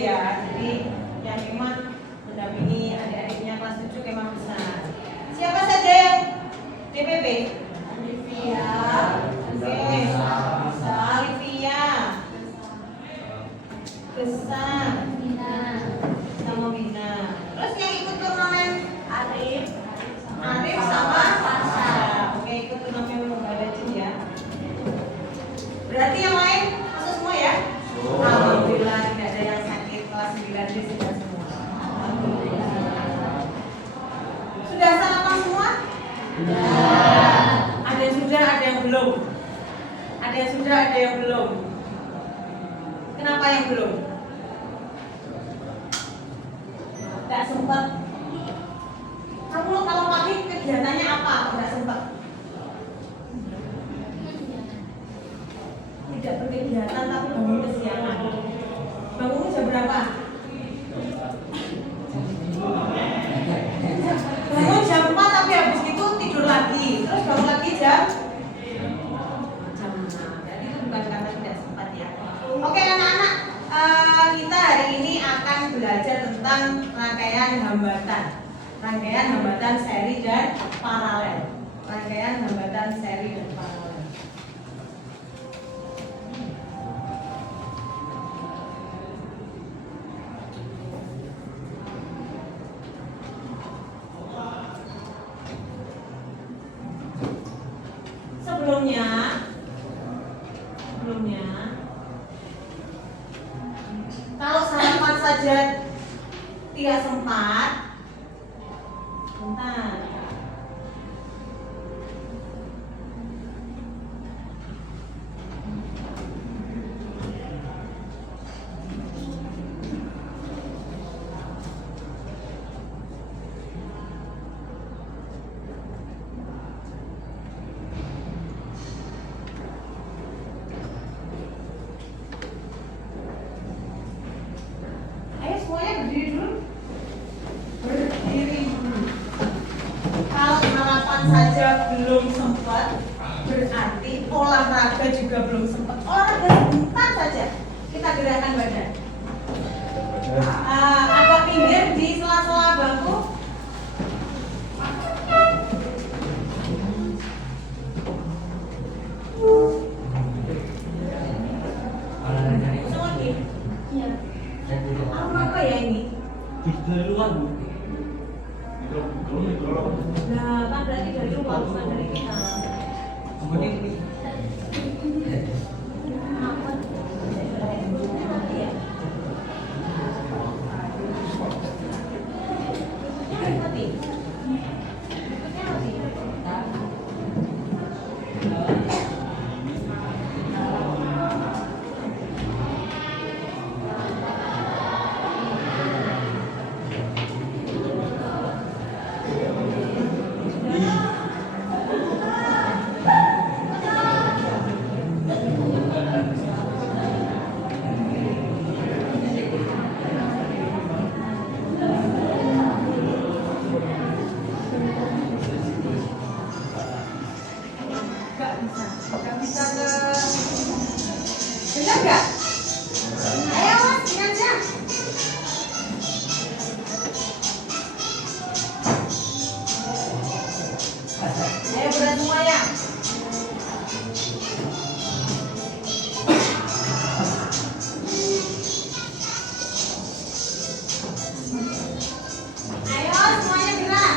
ya. Jadi yang memang mendampingi adik-adiknya kelas 7 kemah besar. Siapa saja yang DPP? Olivia. Olivia. Besar. Sama Wina. Terus yang ikut turnamen Arif sama Pasha. Oke, ikut turnamen Mobile Legends ya. Berarti yang lain masuk semua ya? Alhamdulillah tidak ada yang sakit. Kelas 9 sudah semua. Sudah sarapan semua? Sudah. Ada yang sudah, ada yang belum. Ada yang sudah, ada yang belum. Kenapa yang belum? Tidak sempat. Kamu kalau pagi kegiatannya apa? Tidak sempat. Tidak berkegiatan tapi bangun kesiangan. Bangun jam berapa? Bangun jam 4 tapi habis itu tidur lagi. Terus bangun lagi jam 6. Jadi itu bukan karena tidak sempat ya. Oke anak-anak, kita hari ini akan belajar tentang rangkaian hambatan. Rangkaian hambatan seri dan paralel. Rangkaian hambatan seri dan paralel. Sebelumnya kalau sarapan saja tidak sempat, bentar. Saja belum sempat, berarti olahraga juga belum sempat. Olahraga sebentar saja kita gerakan badan. Agak pinggir di sela-sela bangku. Usung lagi. Iya. Apa ya ini? Duluan Bu. Nah, kan berarti dari luar bukan dari kita. Kemudian ini. Gak bisa ke bener gak? Ayo mas, ini aja. Ayo berat semuanya. Ayo semuanya gerak.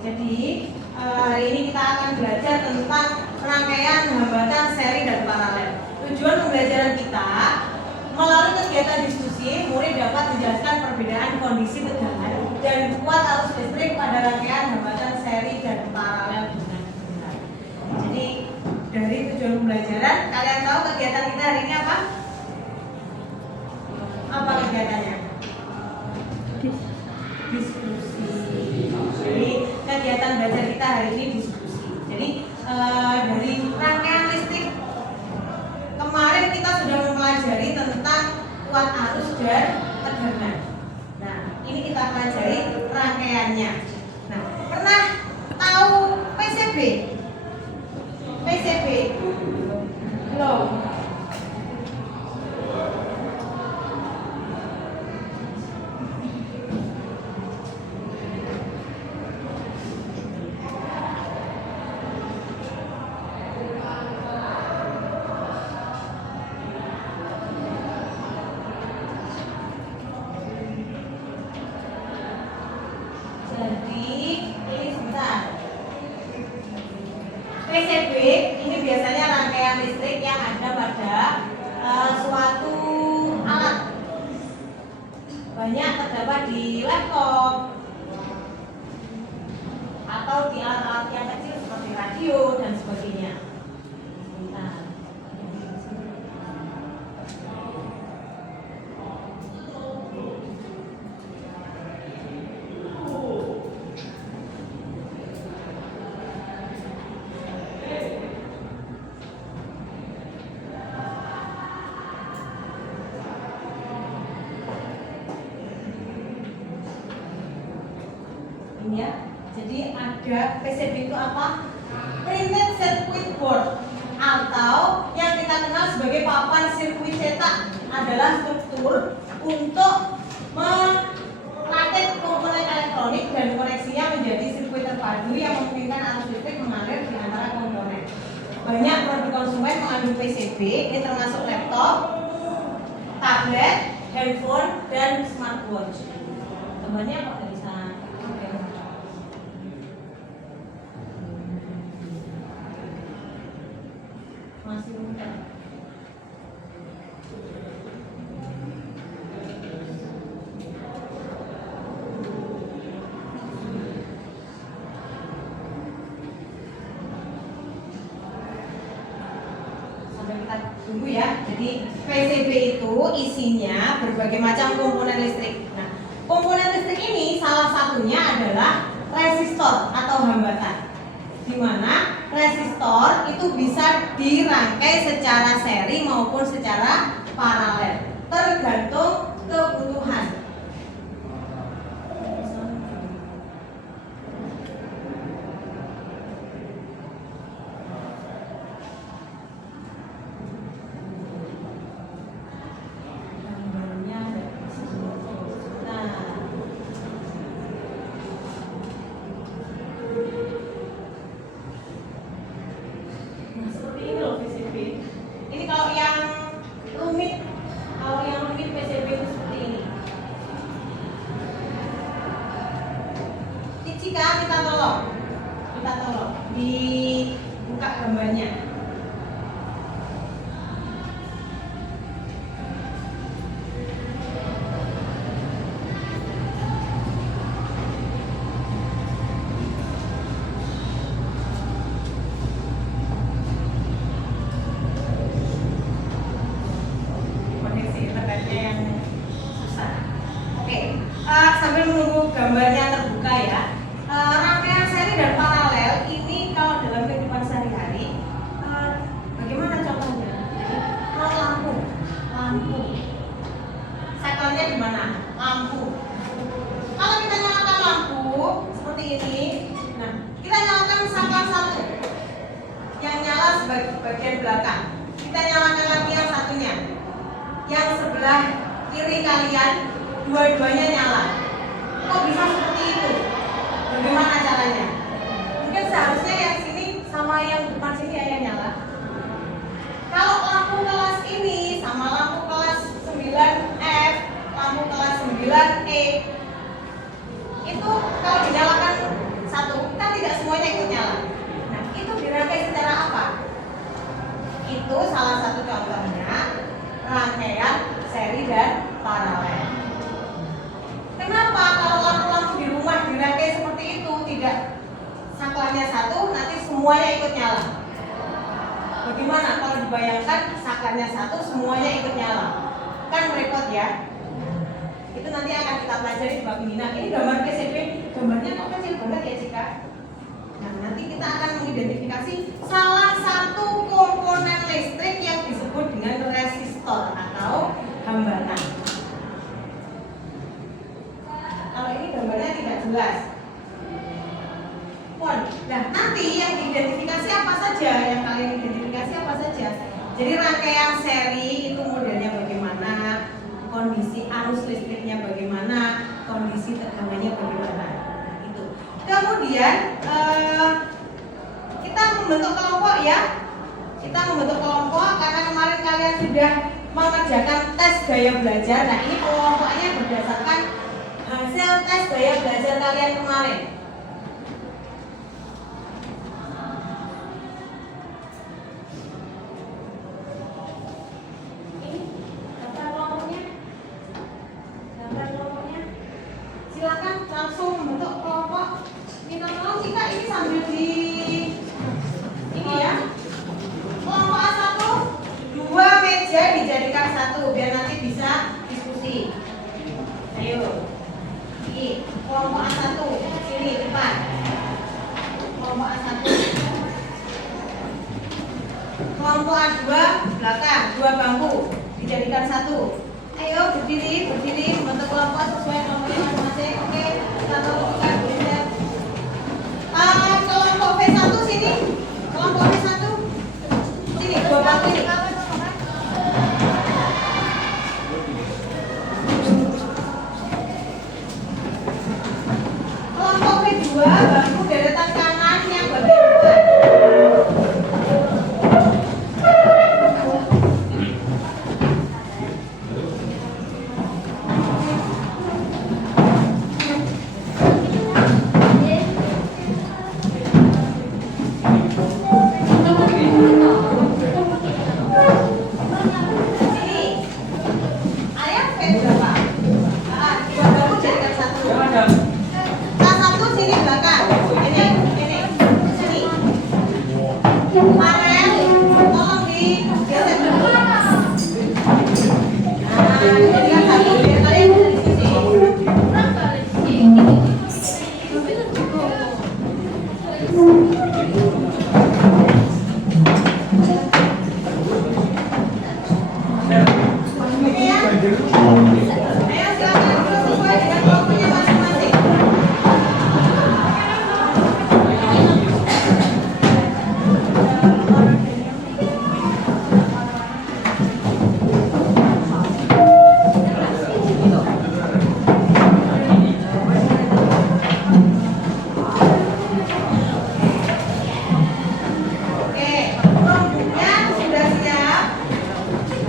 Jadi hari ini kita akan belajar tentang rangkaian hambatan seri dan paralel. Tujuan pembelajaran kita melalui kegiatan diskusi, murid dapat menjelaskan perbedaan kondisi tegangan dan kuat arus listrik pada rangkaian hambatan seri dan paralel dengan benar. Jadi dari tujuan pembelajaran, kalian tahu kegiatan kita hari ini apa? Apa kegiatannya? Diskusi. Jadi kegiatan belajar kita hari ini diskusi. Jadi dari rangkaian listrik kemarin kita sudah mempelajari tentang kuat arus dan tegangan. Nah, ini kita pelajari rangkaiannya. Nah, pernah tahu PCB? PCB? Belum. PCB ini biasanya rangkaian listrik yang ada pada suatu alat. Banyak terdapat di laptop atau di alat-alat yang kecil seperti radio dan sebagainya. Ya, jadi ada PCB itu apa? Printed Circuit Board, atau yang kita kenal sebagai papan sirkuit cetak, adalah struktur untuk merakit komponen elektronik dan koneksinya menjadi sirkuit terpadu yang memungkinkan arus listrik mengalir di antara komponen. Banyak produk konsumen mengandung PCB, ini termasuk laptop, tablet, handphone, dan smartwatch. Temannya apa? Masih muda. Sampai kita tunggu ya. Jadi PCB itu isinya berbagai macam komponen listrik. Nah, komponen listrik ini salah satunya adalah resistor atau hambatan, di mana resistor itu bisa dirangkai secara seri maupun secara paralel, tergantung kebutuhan. Kita tolong dibuka gambarnya. Koneksi internetnya yang susah. Oke, sambil menunggu gambarnya terbuka ya. Rangkaian seri dan paralel ini kalau dalam kehidupan sehari-hari, bagaimana contohnya? Kalau lampu, sektornya di mana? Lampu. Kalau kita nyalakan lampu seperti ini, nah kita nyalakan saklar satu, yang nyala sebagai bagian belakang. Kita nyalakan lagi yang satunya, yang sebelah kiri kalian, dua-duanya nyala. Kok bisa seperti itu? Bagaimana caranya? Mungkin seharusnya yang sini sama yang depan sini ya yang nyala. Kalau lampu kelas ini sama lampu kelas 9F, lampu kelas 9E, itu kalau dinyalakan satu, rangkaian seri dan paralel. Kenapa kalau lampu-lampu di rumah dirangkai seperti itu, tidak saklarnya satu, nanti semuanya ikut nyala? Bagaimana kalau dibayangkan saklarnya satu, semuanya ikut nyala? Kan repot ya. Itu nanti akan kita pelajari di bab ini. Nah, ini gambar PCB, gambarnya kok kecil banget ya Cika? Nah, nanti kita akan mengidentifikasi salah satu komponen listrik yang disebut dengan resistor atau hambatan. Kalau ini gambarnya tidak jelas. Nah, nanti yang diidentifikasi apa saja? Yang kalian identifikasi apa saja? Jadi rangkaian seri itu modelnya bagaimana, kondisi arus listriknya bagaimana, kondisi tegangannya bagaimana. Itu. Kemudian kita membentuk kelompok ya. Kita membentuk kelompok karena kemarin kalian sudah mengerjakan tes gaya belajar. Nah, ini kelompoknya berdasarkan hasil tes gaya belajar kalian kemarin. Silakan langsung membentuk kelompok. Minta tolong Cika ini sambil di ini ya. Kelompok A1, 2 meja dijadikan satu biar nanti bisa diskusi. Ayo. Ini kelompok A1 sini depan. Kelompok A1. Kelompok A2 belakang, 2 bangku dijadikan satu. Ayo berdiri membentuk kelompok sesuai nomornya masing-masing. Oke, kita lakukan geser. Kelompok B1 sini. Kelompok B1 sini, 2 bangku ini. Kelompok B2 bangku deretan kanan yang bagian depan.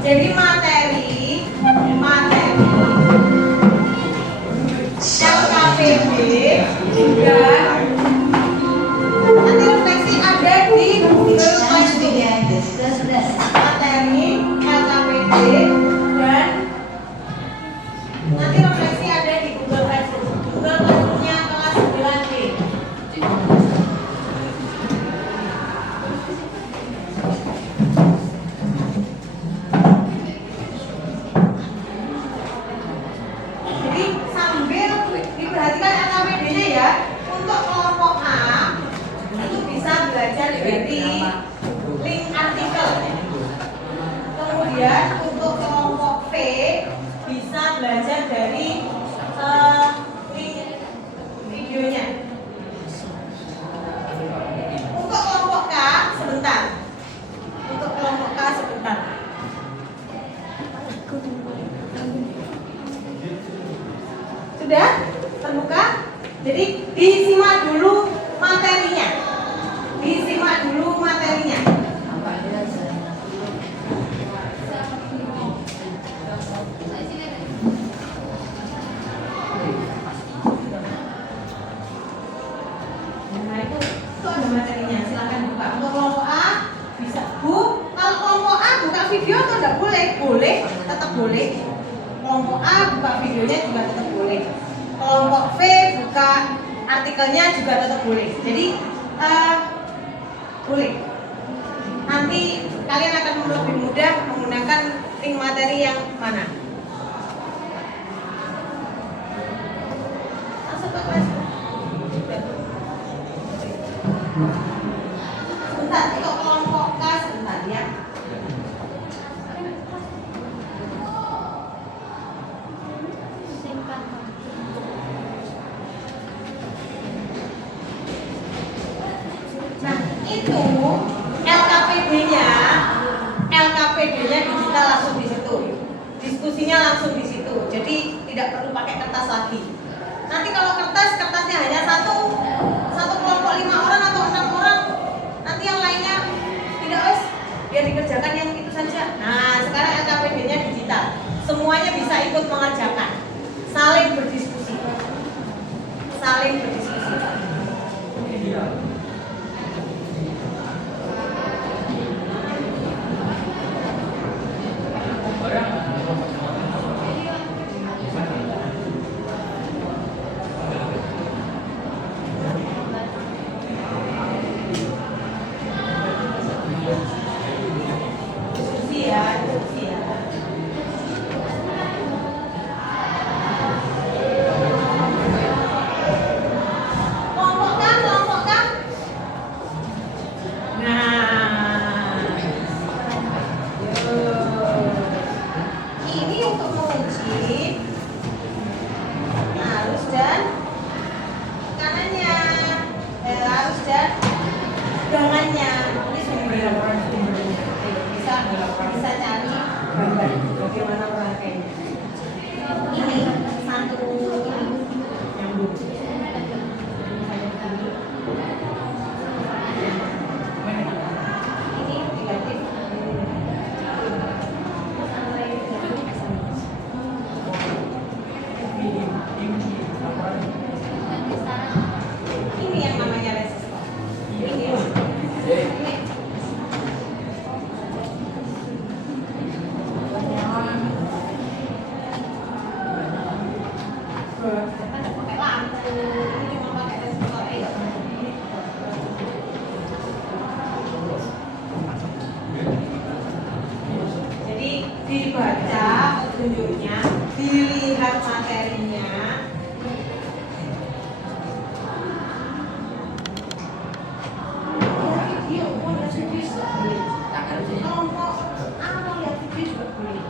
Jadi materi LKPD dan nanti refleksi ada di Google Classroom. Materi LKPD dan nanti refleksi ada di Google Classroom. Google Classroom-nya kelas 9B. Perhatikan LKPD-nya ya. Untuk kelompok A itu bisa belajar dari link artikel. Kemudian untuk kelompok V bisa belajar dari link videonya. Untuk kelompok K sebentar. Untuk kelompok K sebentar. Sudah? Terbuka? Jadi disimak dulu materinya. Disimak dulu materinya. Nah itu ada materinya. Silakan buka. Untuk kelompok A bisa Bu. Kalau kelompok A buka video atau tidak boleh? Boleh. boleh. Kelompok A buka videonya juga tetap boleh. Kelompok V buka artikelnya juga tetap boleh. Jadi boleh. Nanti kalian akan lebih mudah menggunakan link materi yang mana. Masuk ke kelas. Sebentar, itu kelompok K sebentar ya. Nah, itu LKPD-nya digital langsung di situ. Diskusinya langsung di situ. Jadi tidak perlu pakai kertas lagi. Nanti kalau kertasnya hanya satu kelompok 5 orang atau 6 orang, nanti yang lainnya tidak wes, biar dikerjakan yang itu saja. Nah, sekarang LKPD-nya digital. Semuanya bisa ikut mengerjakan. Saling berdiskusi. Dibaca petunjuknya, dilihat materinya. Kelompok A mau lihat video juga boleh.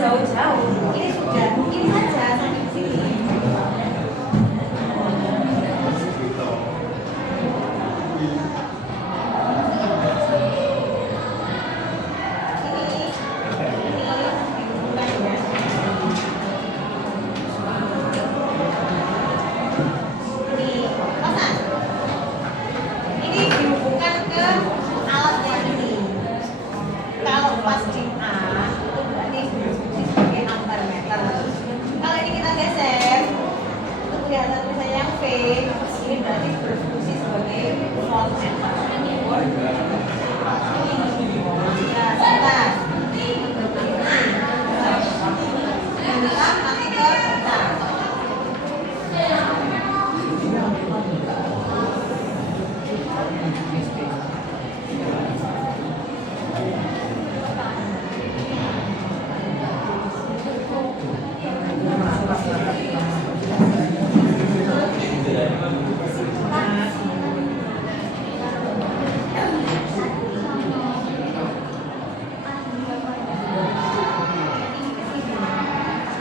Jauh-jauh, ini sudah, ini saja sampai di sini. Ini dihubungkan ke alat yang ini. Kalau pas di A, itu berarti sebagai ampermeter. Kalau ini kita geser, itu kelihatan misalnya yang V, ini berarti berfungsi sebagai voltmeter. Ya, sebentar. Bentar, nanti ke bentar.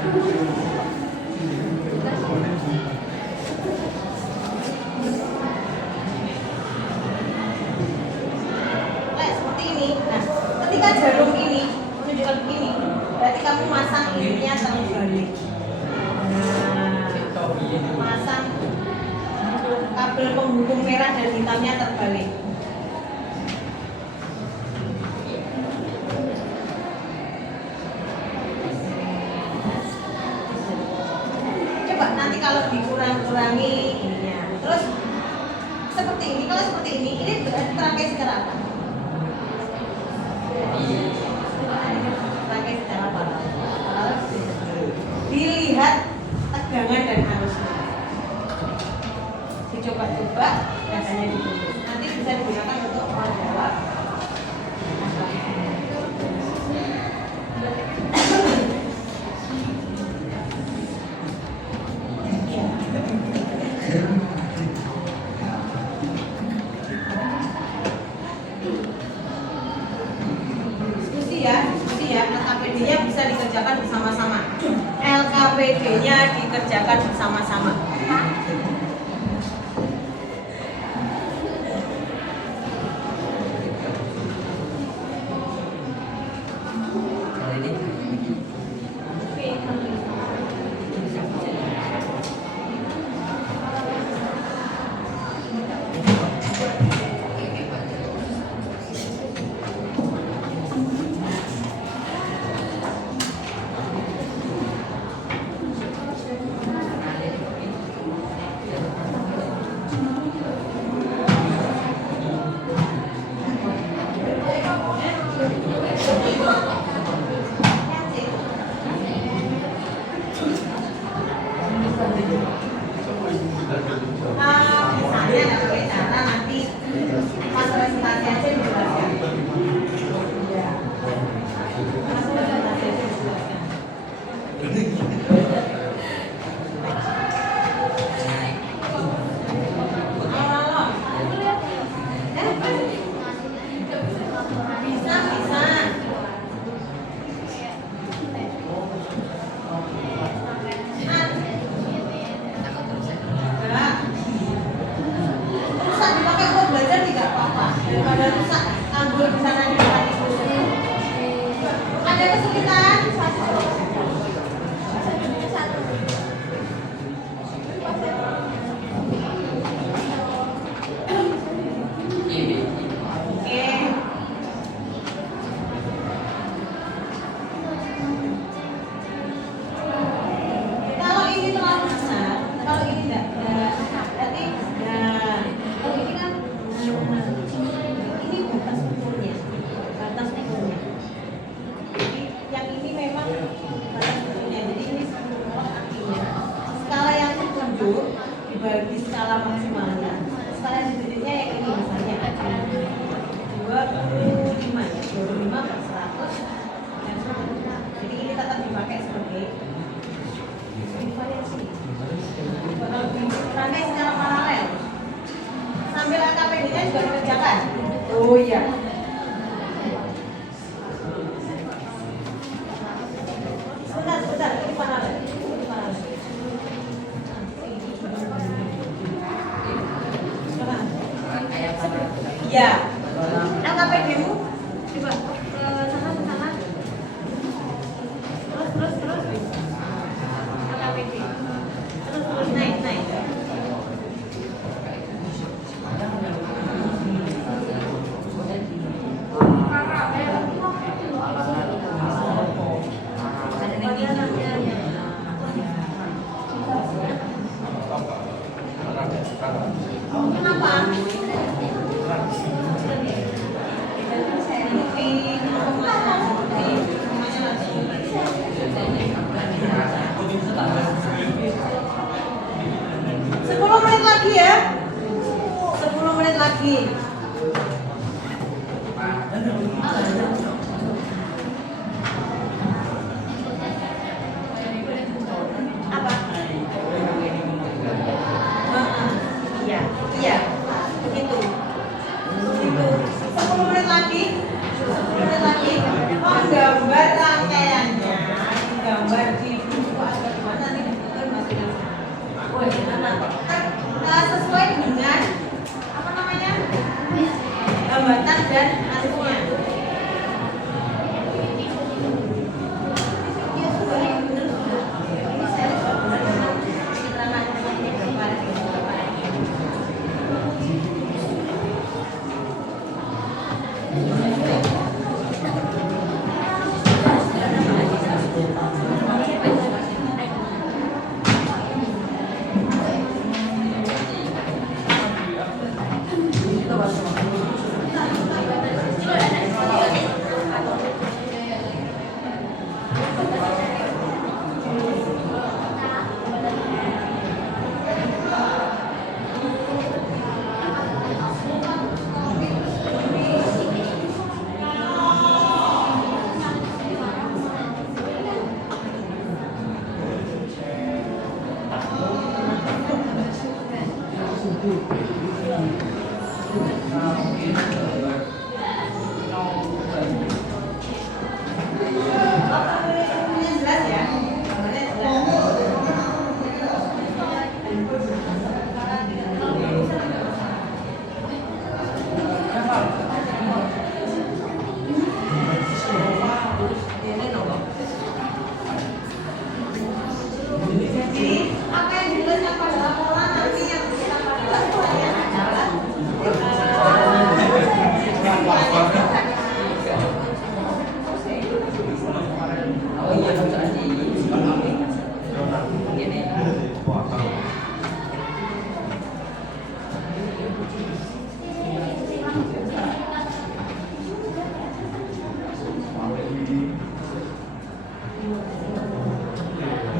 Seperti ini. Nah, ketika jarum ini menunjukkan begini, berarti kamu masang ininya terbalik. Nah, masang kabel penghubung merah dan hitamnya terbalik. Coba nanti kalau dikurang-kurangi ininya. Terus seperti ini, kalau seperti ini berarti terakhir secara apa? Terakhir secara apa? Dilihat tegangan dan arusnya. Dicoba-coba rasanya ditulis. Nanti bisa digunakan untuk menjawab. Diskusi ya. LKPD-nya bisa dikerjakan bersama-sama. LKPD-nya dikerjakan bersama-sama. Misalnya ada cara nanti pas presentasi aja dijelaskan. Pas presentasi aja dijelaskan. Ada kesulitan? Kalau ini terlalu besar, kalau ini enggak, berarti kalau ini kan ini batas ukurnya. Jadi yang ini memang batas ukurnya. Jadi ini artinya skala yang tertunjuk dibagi skala maksimalnya. Skala yang ditunjuknya yang ini misalnya 25 ya, 25 per 100 dan 100. Jadi ini tetap dipakai sebagai variasi. Kalau dirangkai secara paralel sambil LKPD-nya juga dikerjakan. Oh iya. Sebentar, ini paralel. Iya. LKPD-mu coba ke sana. Terus. LKPD. Terus naik. Kenapa? Sepuluh menit lagi ya. 10 menit lagi. Apa? Iya. Begitu. 10 menit lagi. Oh, gambar rangkaiannya. Gambar di buku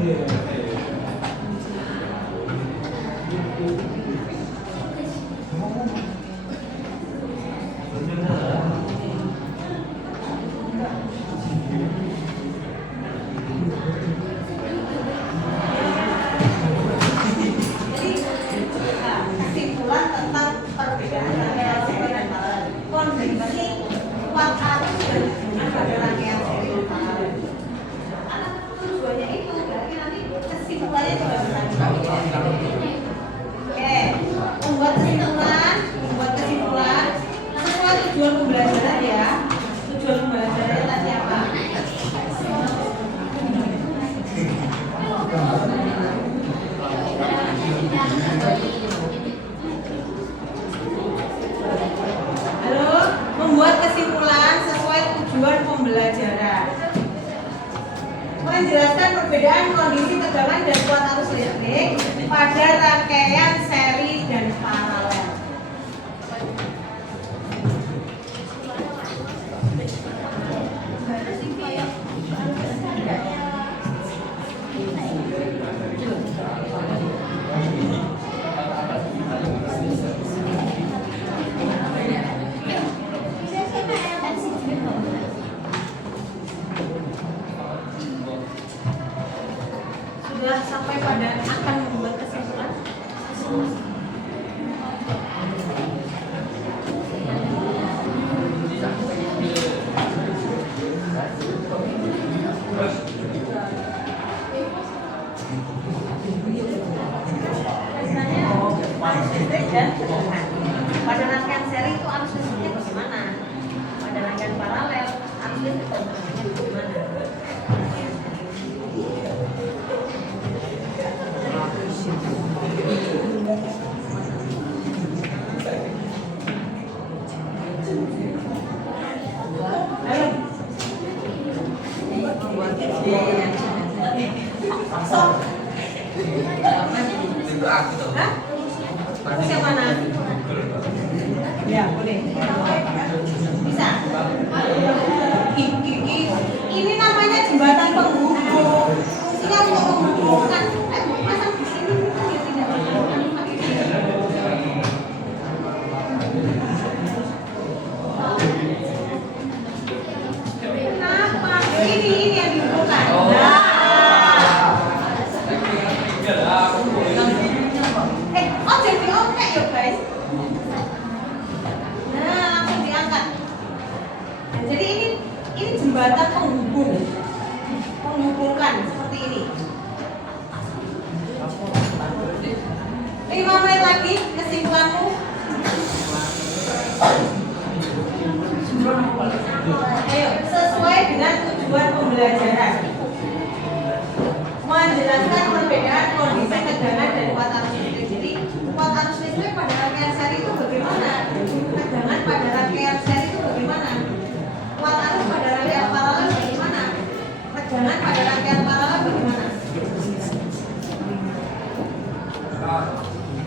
Kesimpulan tentang perbedaan rangkaian seri dan paralel. Kondisi kuat arus dan hubungan pada rangkaian seri dan paralel. Anak tujuannya itu berarti nanti kesimpulannya juga berlanjut. Oke, membuat kesimpulan sesuai tujuan pembelajaran ya. Tujuan pembelajarannya tadi apa? Halo, membuat kesimpulan sesuai tujuan pembelajaran. Menjelaskan perbedaan kondisi tegangan dan kuat arus listrik pada rangkaian seri dan paralel. Sudah sampai pada akan membuat kesimpulan. Arus listrik dan tegangan. Pada rangkaian seri itu arus listriknya bagaimana? Pada rangkaian paralel arus listrik dan tegangannya bagaimana? Hah? Yang mana? Ya, boleh. Bisa. Ini namanya jembatan penghubung. Fungsinya untuk menghubungkan. Pasang di sini ya tidak. Kenapa? Ini yang dihubungkan. Jadi oke ya guys. Nah, langsung diangkat. Nah, jadi ini jembatan penghubung, menghubungkan seperti ini. 5 menit lagi kesimpulanmu. Ayo, sesuai dengan tujuan pembelajaran. Menjelaskan perbedaan kondisi tegangan dan kuat arus listrik. Jadi kuat arus listrik pada rangkaian seri itu bagaimana? Tegangan pada rangkaian seri itu bagaimana? Kuat arus pada rangkaian paralel bagaimana? Tegangan pada rangkaian paralel bagaimana?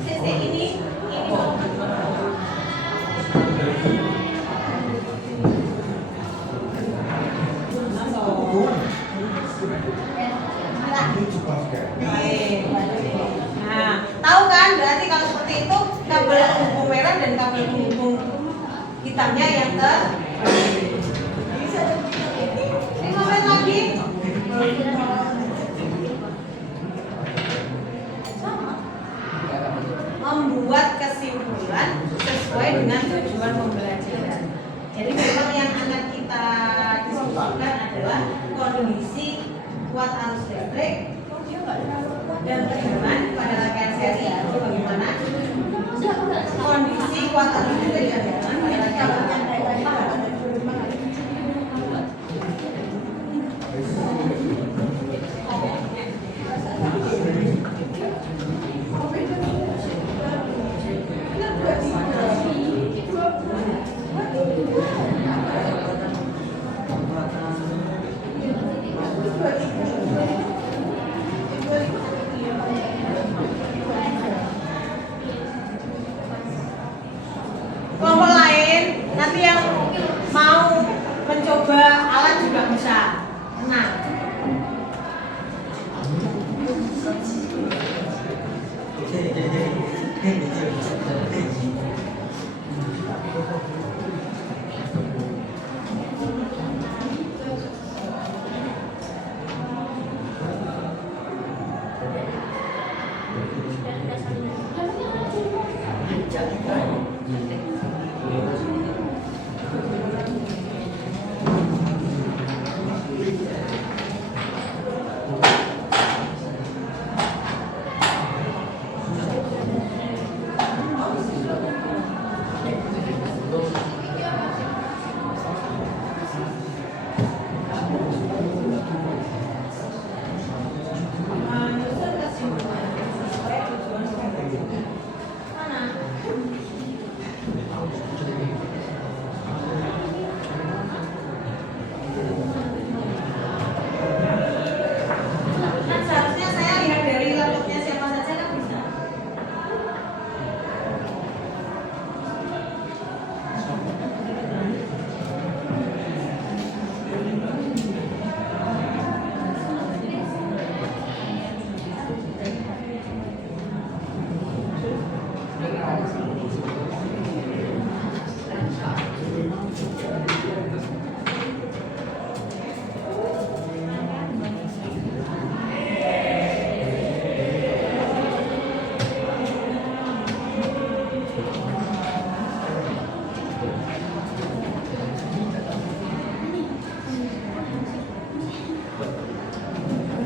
Sisi ini Nah, tahu kan berarti kalau seperti itu kabel penghubung merah dan kabel penghubung hitamnya yang ke 5 menit lagi. Membuat kesimpulan sesuai dengan tujuan pembelajaran. Jadi memang yang akan kita diskusikan adalah kondisi kuat arus listrik dan tegangan pada rangkaian seri itu bagaimana? Kondisi kuat arus listrik dan tegangan pada rangkaian paralel. Kan seharusnya saya lihat dari laptopnya siapa saja kan bisa.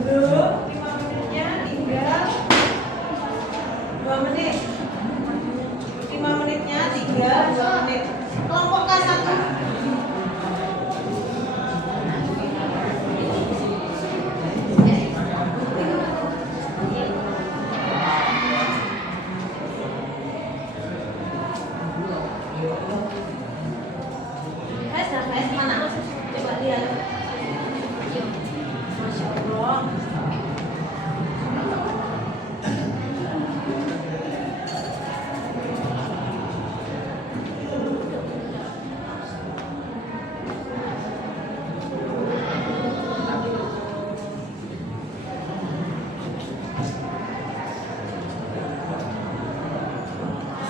Dulu 5 menitnya tinggal 2 menit. 5 menitnya tinggal 2 menit. Kelompok K1. Hes dan hes mana? Coba lihat. Masya Allah.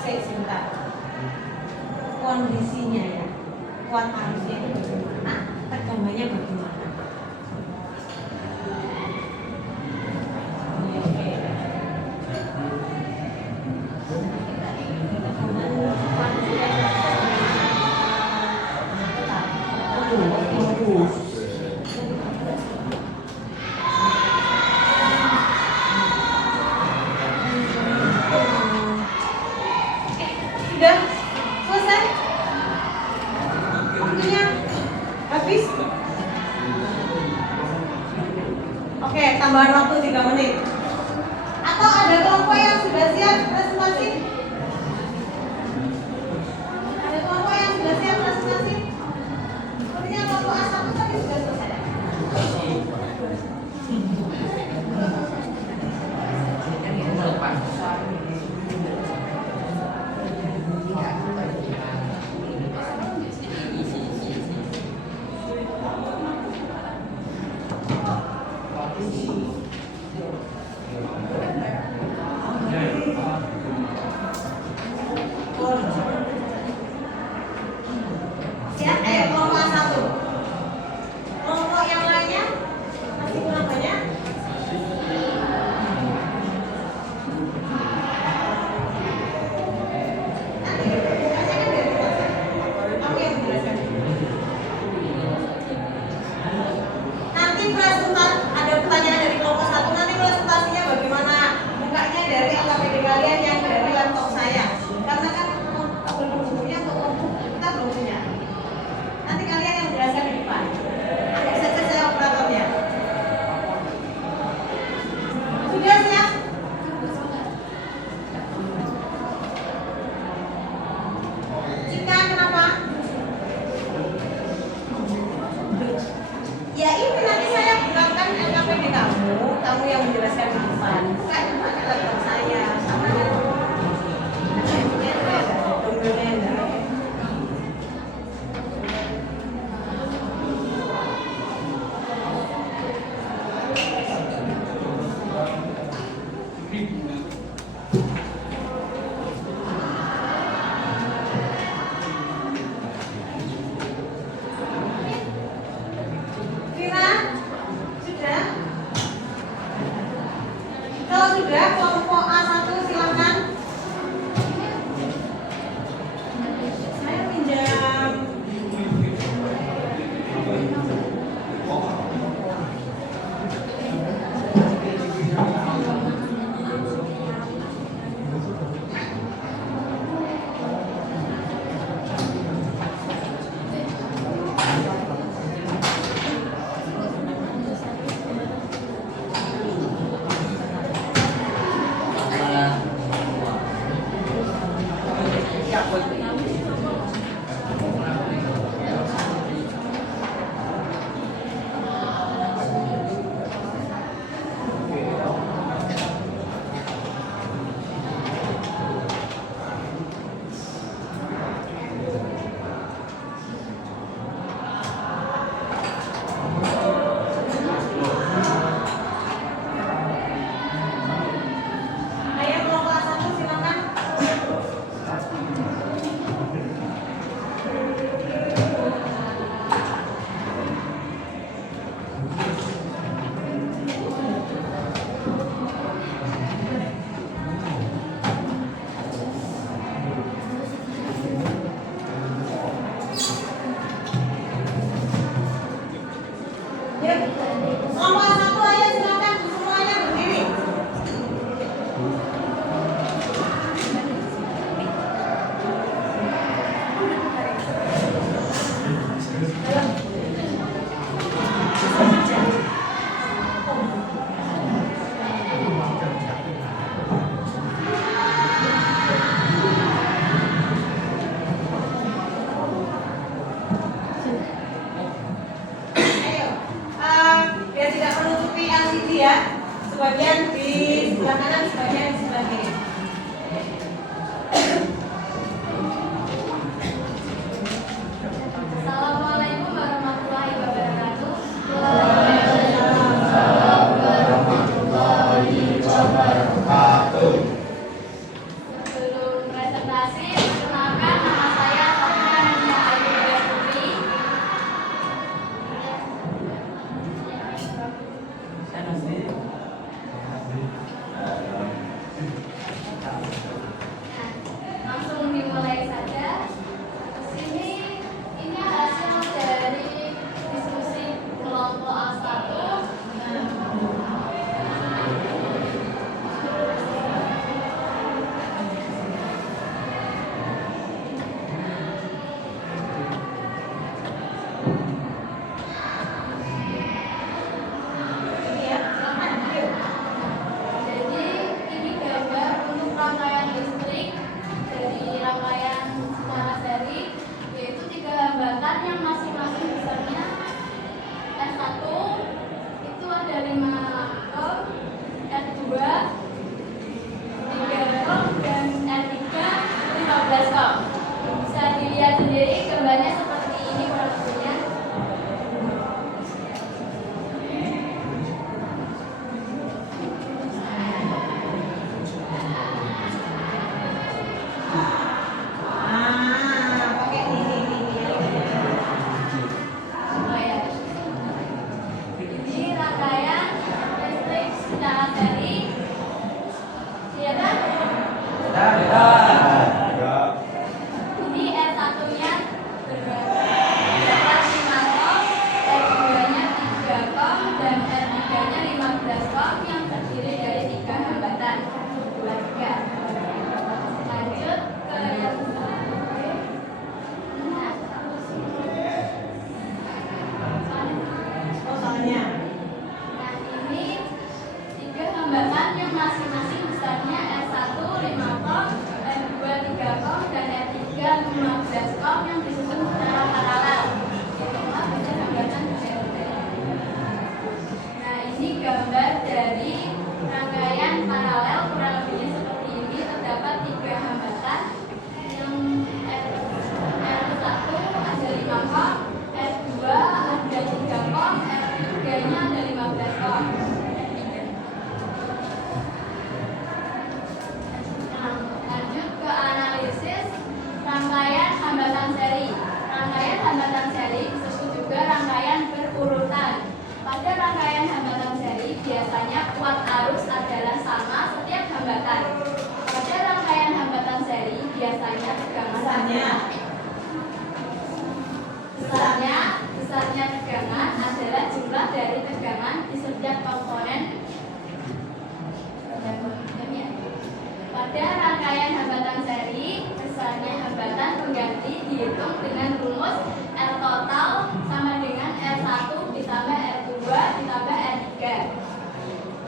Sebentar. Kondisinya ya, kuat arusnya itu bagaimana, tegangannya bagaimana. Oke. Sudah selesai? Waktunya habis? Oke, tambahan waktu 3 menit. Atau ada kelompok yang sudah siap presentasi? Ada kelompok yang sudah siap presentasi? Sepertinya kelompok A1 tadi sudah selesai. Kalau sudah, kelompok A1 silakan. Saya pinjam. Ayo kelompok A1 silakan. Ya, kelompok A1 ayo silakan semuanya berdiri. Ayo, biar tidak menutupi LCD ya. Sebagian di sebelah kanan, sebagian di sebelah kiri. Assalamualaikum warahmatullahi wabarakatuh. Sebelum presentasi, perkenalkan nama saya Sofia Rania Ayu Putri. dihitung dengan rumus R total sama dengan R1 ditambah R2 ditambah R3.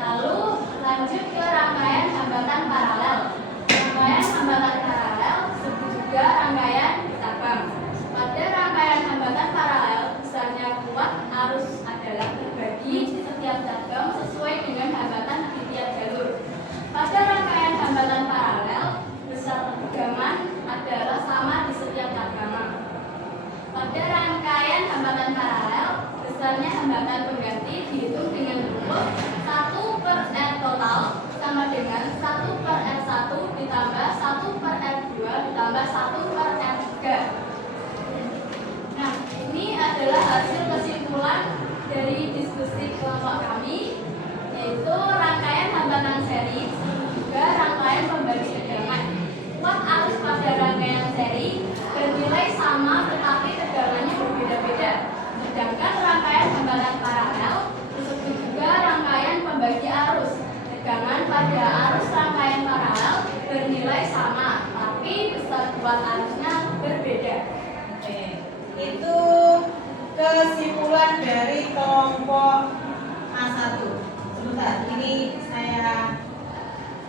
Lalu lanjut ke rangkaian hambatan paralel. Rangkaian hambatan paralel disebut juga rangkaian cabang. Pada rangkaian hambatan paralel, besarnya kuat arus adalah terbagi di setiap cabang sesuai dengan hambatan di tiap jalur. Pada rangkaian hambatan paralel, besar tegangan adalah sama di setiap cabang. Pada rangkaian hambatan paralel, besarnya hambatan pengganti dihitung dengan rumus 1 per R total sama dengan 1 per R1 ditambah 1 per R2 ditambah 1 per R3. Nah, ini adalah hasil kesimpulan dari diskusi kelompok kami, yaitu rangkaian hambatan seri juga rangkaian pembagi tegangan. Kuat arus pada rangkaian seri bernilai sama tetapi tegangannya berbeda-beda. Sedangkan rangkaian hambatan paralel disebut juga rangkaian pembagi arus. Tegangan pada arus rangkaian paralel bernilai sama, tapi besar kuat arusnya berbeda. Oke. Itu kesimpulan dari kelompok A1. Sebentar, ini saya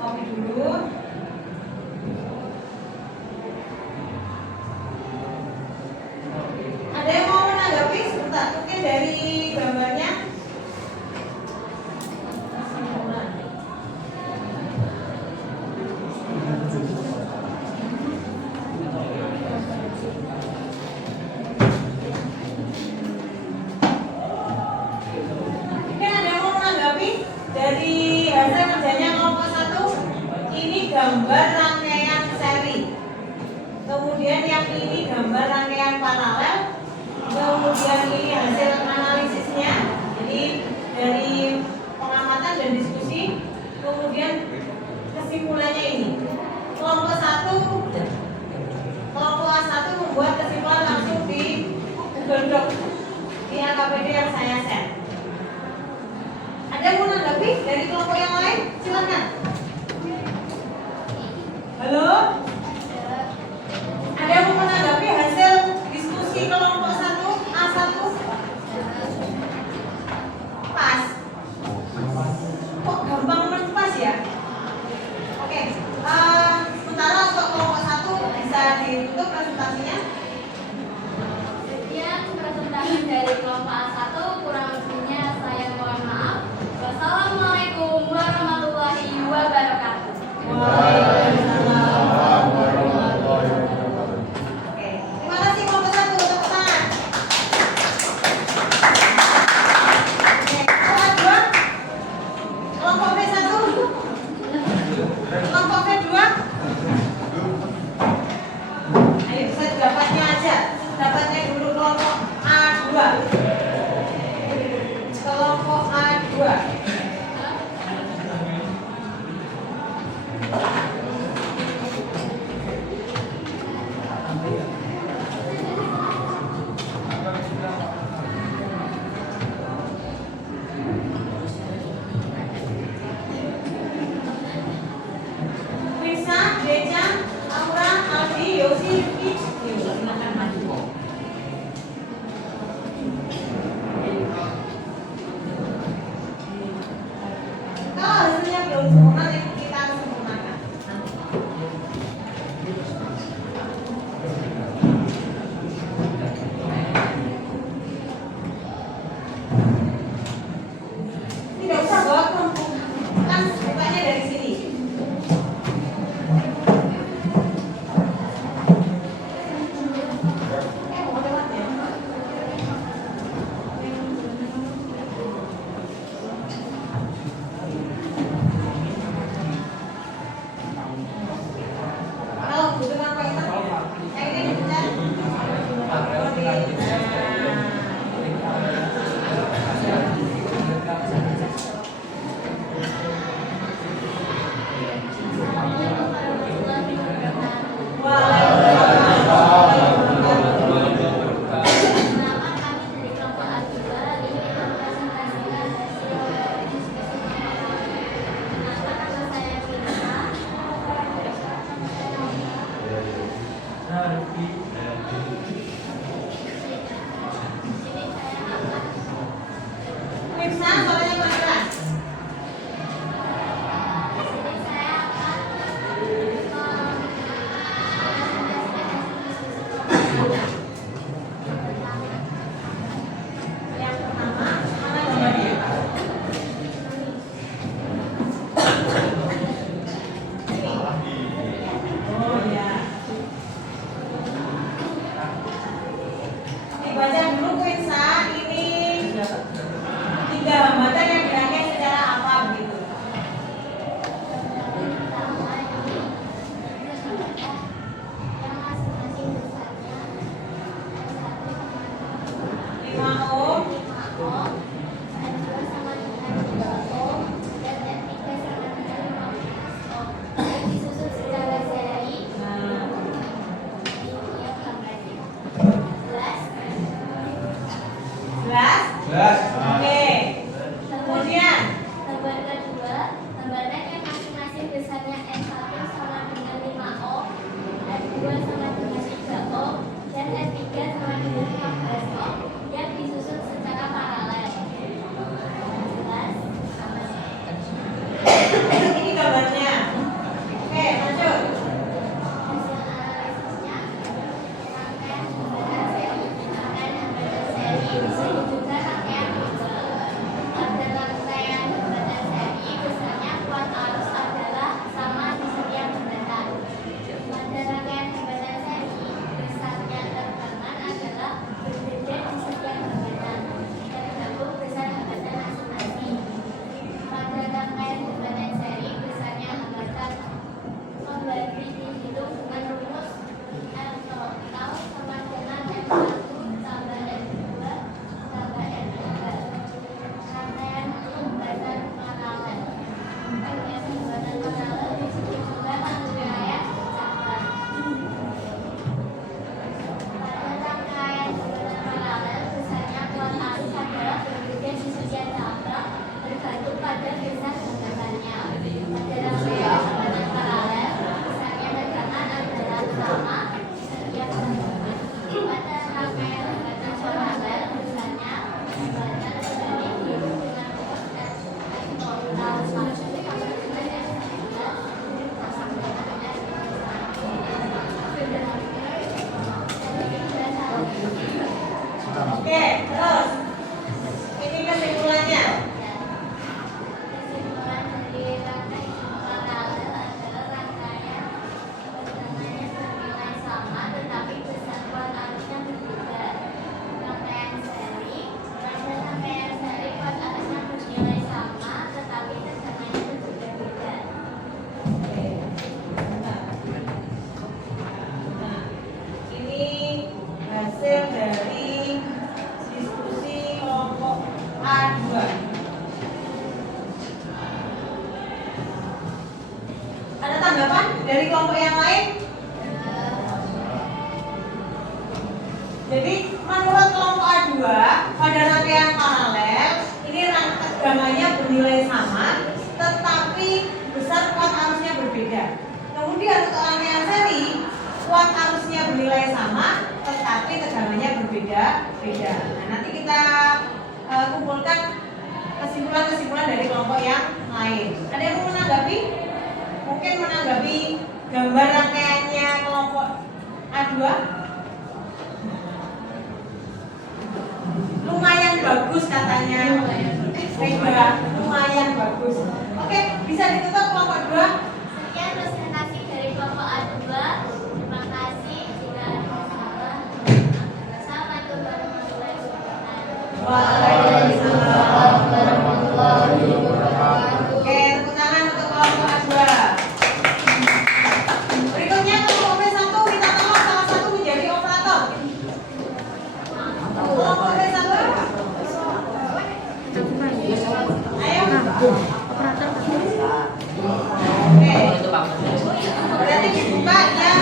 copy dulu. Ada yang mau menanggapi? Sebentar, mungkin dari gambarnya. Kesimpulan. Mungkin ada yang mau menanggapi dari hasil kerjanya kelompok 1. Ini gambar rangkaian seri. Kemudian yang ini gambar rangkaian paralel. Kemudian ini hasil analisisnya. Jadi dari pengamatan dan diskusi. Kemudian kesimpulannya ini. Kelompok A1 membuat kesimpulan langsung di Google Doc di LKPD yang saya share. Ada yang mau menanggapi dari kelompok yang lain? Silakan. Halo? Ada yang mau menanggapi hasil diskusi kelompok A1? Pas. Kok gampang menpas ya? Oke. Sementara untuk kelompok 1 bisa ditutup presentasinya. Sekian presentasi dari kelompok A1, kurang lebihnya saya mohon maaf. Wassalamualaikum warahmatullahi wabarakatuh. Ini gambarnya. Oke, lanjut. Oke, terus ini kesimpulannya. Kesimpulan dari rangkaian paralel adalah rangkaian bentangannya bernilai sama tetapi kesatuan arusnya berbeda. Rangkaian seri kuat arusnya bernilai sama tetapi tegangannya berbeda-beda. Nah, ini hasil dari diskusi kelompok A2. Ada tanggapan dari kelompok yang lain? Jadi menurut kelompok A2 pada rangkaian paralel ini tegangannya bernilai sama tetapi besar kuat arusnya berbeda. Kemudian untuk rangkaian seri kuat arusnya bernilai sama tetapi tegangannya berbeda-beda. Nah, nanti kita kumpulkan kesimpulan-kesimpulan dari kelompok yang lain. Ada yang mau menanggapi? Mungkin menanggapi gambar rangkaiannya kelompok A2? Lumayan bagus katanya. Lumayan bagus. Oke, bisa ditutup kelompok 2. Sekian presentasi dari kelompok A2. Terima kasih. Jika ada masalah, assalamualaikum warahmatullahi wabarakatuh. Waalaikumsalam warahmatullahi wabarakatuh. Oke, tepuk tangan untuk kelompok A2. Berikutnya kelompok B1 kita tolong salah satu menjadi operator. Kelompok B1. Ayo. Oke. Berarti dibuka ya.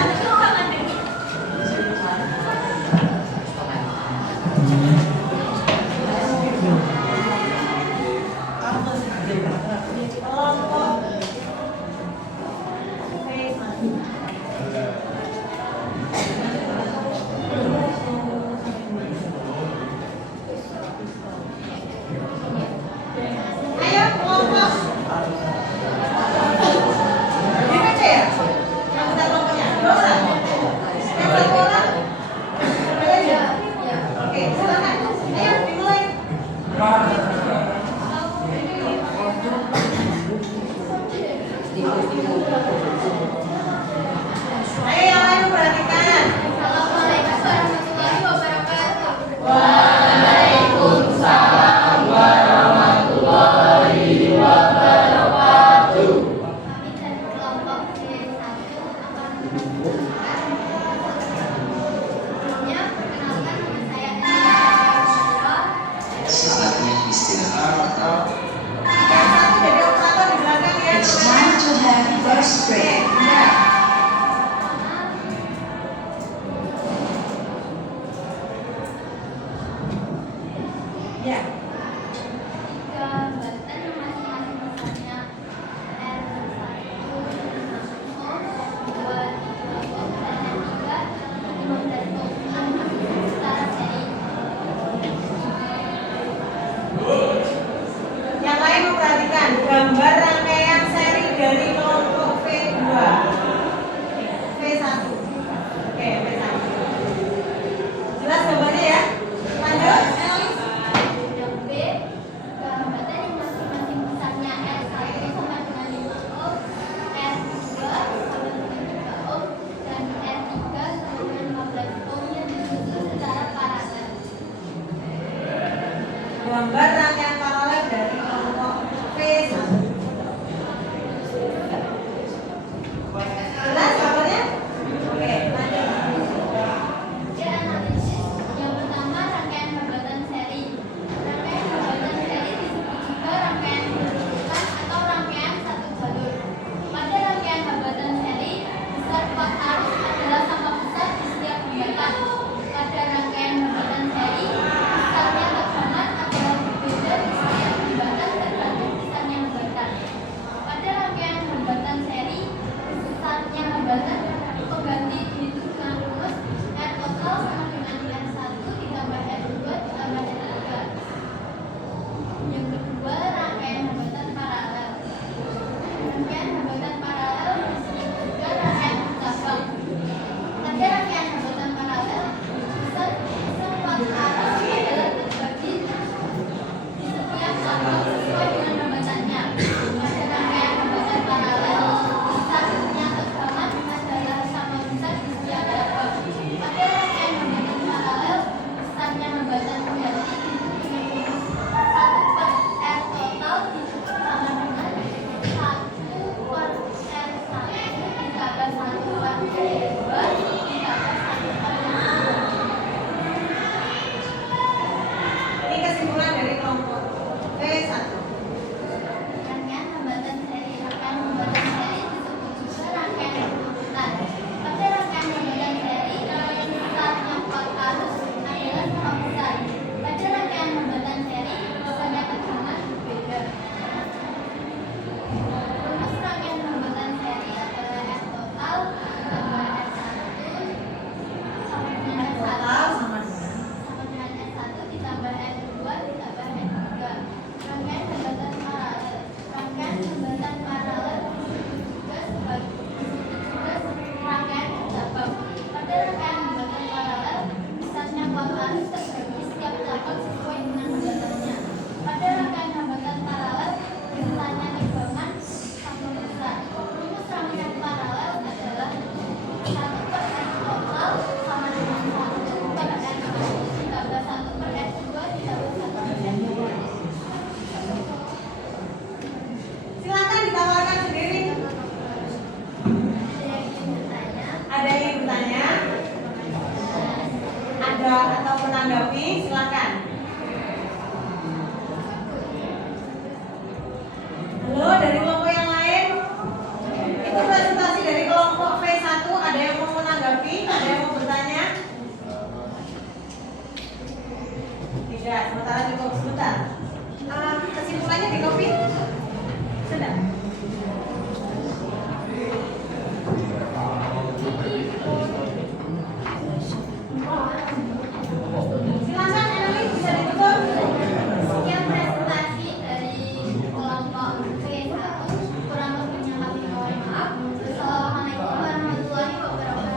Kelompok ayo kelompok DPC ya? Anggota kelompoknya? Dosa? Yang satu orang? Berbeda? Oke, silakan. Ayo dimulai. Ayo yang lain perhatikan. Assalamualaikum warahmatullahi wabarakatuh. Waalaikumsalam warahmatullahi wabarakatuh. Kami dari kelompok B1 akan sebelumnya perkenalkan nama saya Ella. Saatnya istirahat. Yang satu jadi operator di belakang ya. It's time to have first break. menanggapi, silakan. Halo, dari kelompok yang lain? Itu presentasi dari kelompok V1. Ada yang mau menanggapi? Ada yang mau bertanya? Tidak, sementara cukup sebentar. Kesimpulannya di copy? Sudah. Silakan, Emily, bisa ditutup. Sekian presentasi dari kelompok V1. Kurang lebihnya kami mohon maaf. Wassalamualaikum warahmatullahi wabarakatuh.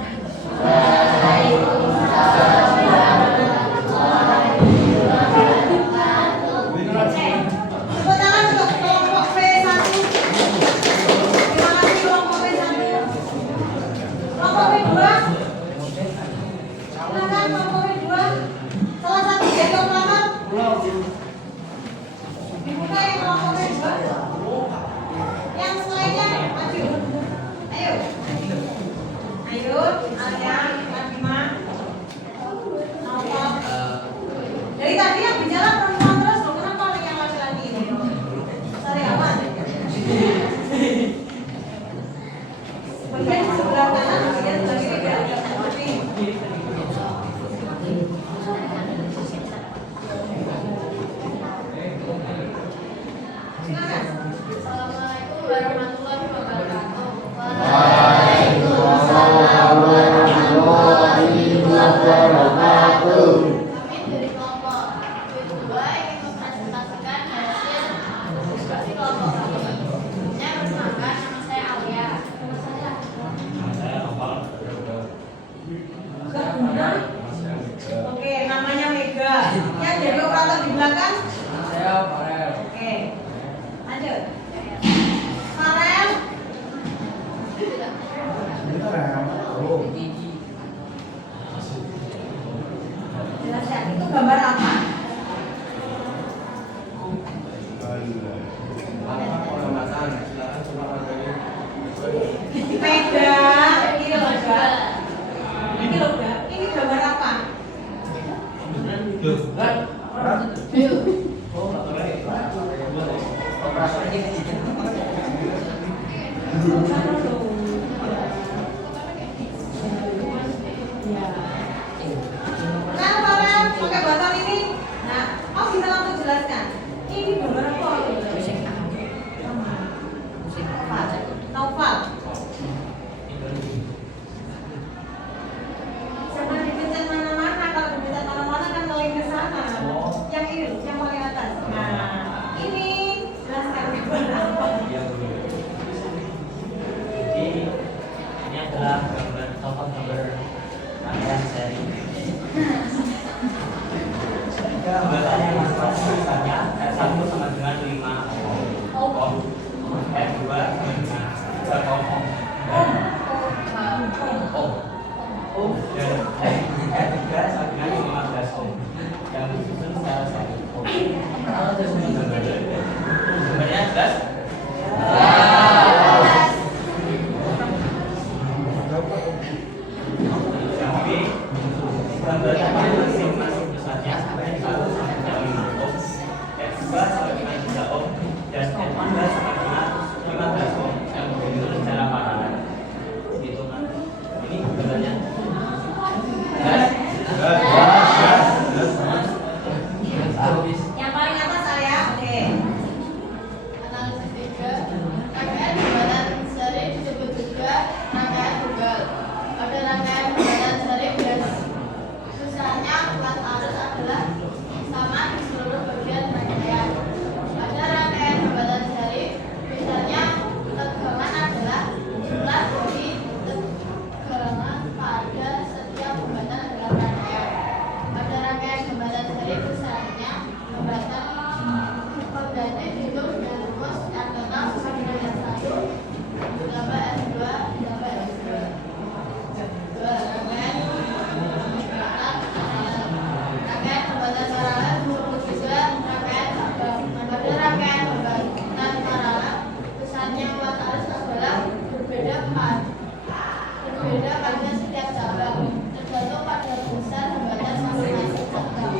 Tepuk tangan untuk kelompok V1. Terima kasih kelompok V1. Kelompok V2. Silakan kelompok V2. Salah satu dari operator. Dibuka yang kelompok V2. Yang selainnya maju. Ayo. Ayo, Alia, Fatima. Naufal. Dari tadi yang bicara perempuan terus loh, kenapa yang laki-laki ini? Sariawan. Bagian sebelah kanan, bagian sebelah kiri tidak seperti. Silakan. Assalamualaikum warahmatullahi wabarakatuh. Waalaikumsalam warahmatullahi wabarakatuh. Kami dari kelompok V2 ingin mempresentasikan hasil diskusi kelompok kami. Saya perkenalkan, nama saya Alia. Enggak guna. Oke, namanya Mega. Yang jadi operator di belakang? Saya Farel. Oke. Lanjut. Farel. Jelas ya, itu gambar apa? Mega. Ini loh, Mbak. Ini loh, Mbak. Ini gambar apa? Nah, Farel, pakai baton ini. Nah, oh bisa langsung jelaskan. Ini gambar apa? Naufal. Jangan dipencet mana-mana. Kalau dipencet mana-mana kan paling ke sana. Yang ini loh, yang paling atas. Nah, ini jelaskan gambar apa? Jadi ini adalah gambar rangkaian seri. Gambarannya masing-masing misalnya R1 sama dengan 5 ohm, R2 sama dengan 3 ohm, dan R3 sama dengan 15 ohm yang disusun secara seri. Kalau terus gambarnya jelas? Gambarnya masing-masing besarnya sampai 1 sampai dengan 5 ohm, R2 sampai dengan 3 ohm, dan R3 sampai dengan 15 ohm yang disusun secara paralel. Gitu kan? Ini gambarnya. Habis. Yang paling atas saya, oke. Analisis 3. Rangkaian jembatan seri disebut juga rangkaian tunggal. Pada rangkaian jembatan seri besarnya kuat arus adalah sama di seluruh bagian rangkaian. Pada rangkaian jembatan seri besarnya tegangan adalah jumlah dari tegangan pada setiap jembatan dalam rangkaian. Pada rangkaian jembatan seri besarnya jembatan pemberani dihitung dengan rumus R total sama dengan R1 ditambah R2 ditambah R3. Dua, rangkaian jembatan paralel disebut juga rangkaian cabang. Pada rangkaian jembatan paralel besarnya kuat arus adalah berbeda pada setiap cabang tergantung pada besar jembatan masing-masing cabang.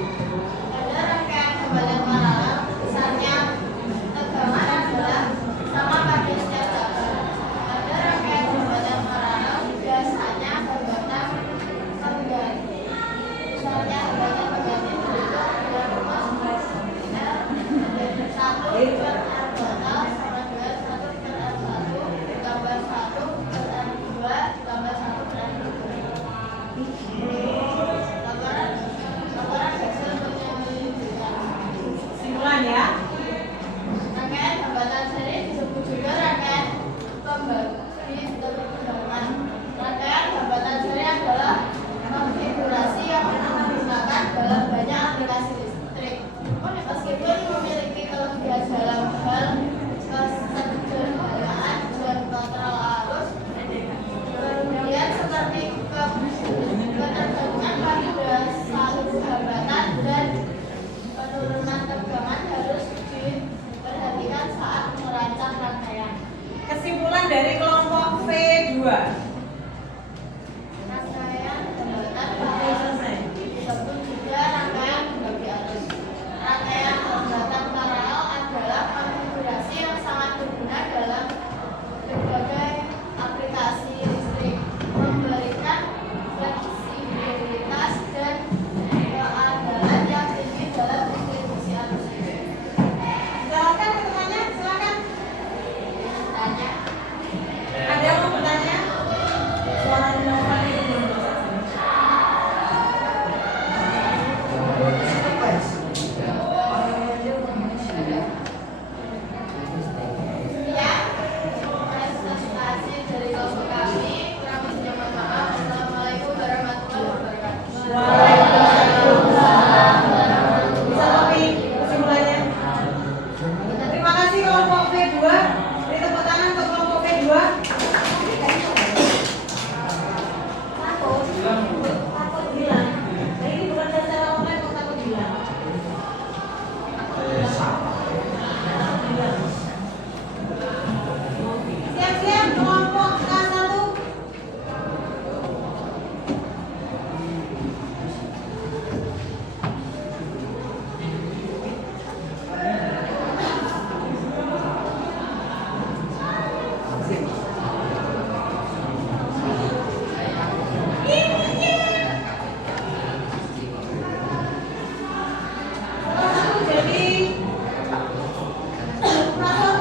dari kelompok V2. Rangkaian hambatan Oke, paralel selesai. disebut juga rangkaian bagi arus. Rangkaian hambatan paralel adalah konfigurasi yang sangat berguna dalam berbagai aplikasi listrik, memberikan fleksibilitas dan keandalan yang tinggi dalam distribusi arus. Silakan pertanyaan, silakan. Tanya. Ada yang mau bertanya? Suara di depan itu belum bisa. Ya, presentasi dari kelompok kami. Kurang lebihnya mohon maaf. Assalamualaikum warahmatullahi wabarakatuh. Bisa kopi kesimpulannya. Terima kasih kelompok V2. Beri tepuk tangan untuk kelompok V2. Takut bilang. Nah, ini bukan secara online kok takut bilang. Siap-siap kelompok K1. Kelas 1 jadi operator.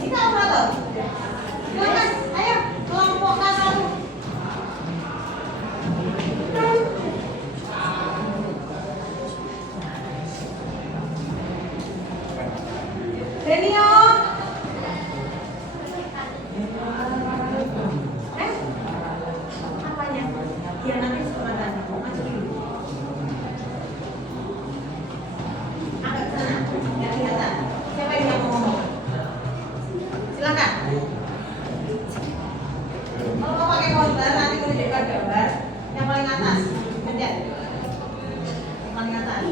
Kita operator. Silakan, ayo kelompok K1. Denio. Apanya? Ya nanti sekolah tadi. Maju dulu. Agak ke sana. Nggak kelihatan. Siapa yang mau ngomong? Silakan. Kalau mau pakai counter nanti menunjukkan gambar yang paling atas. Lihat. Yang paling atas.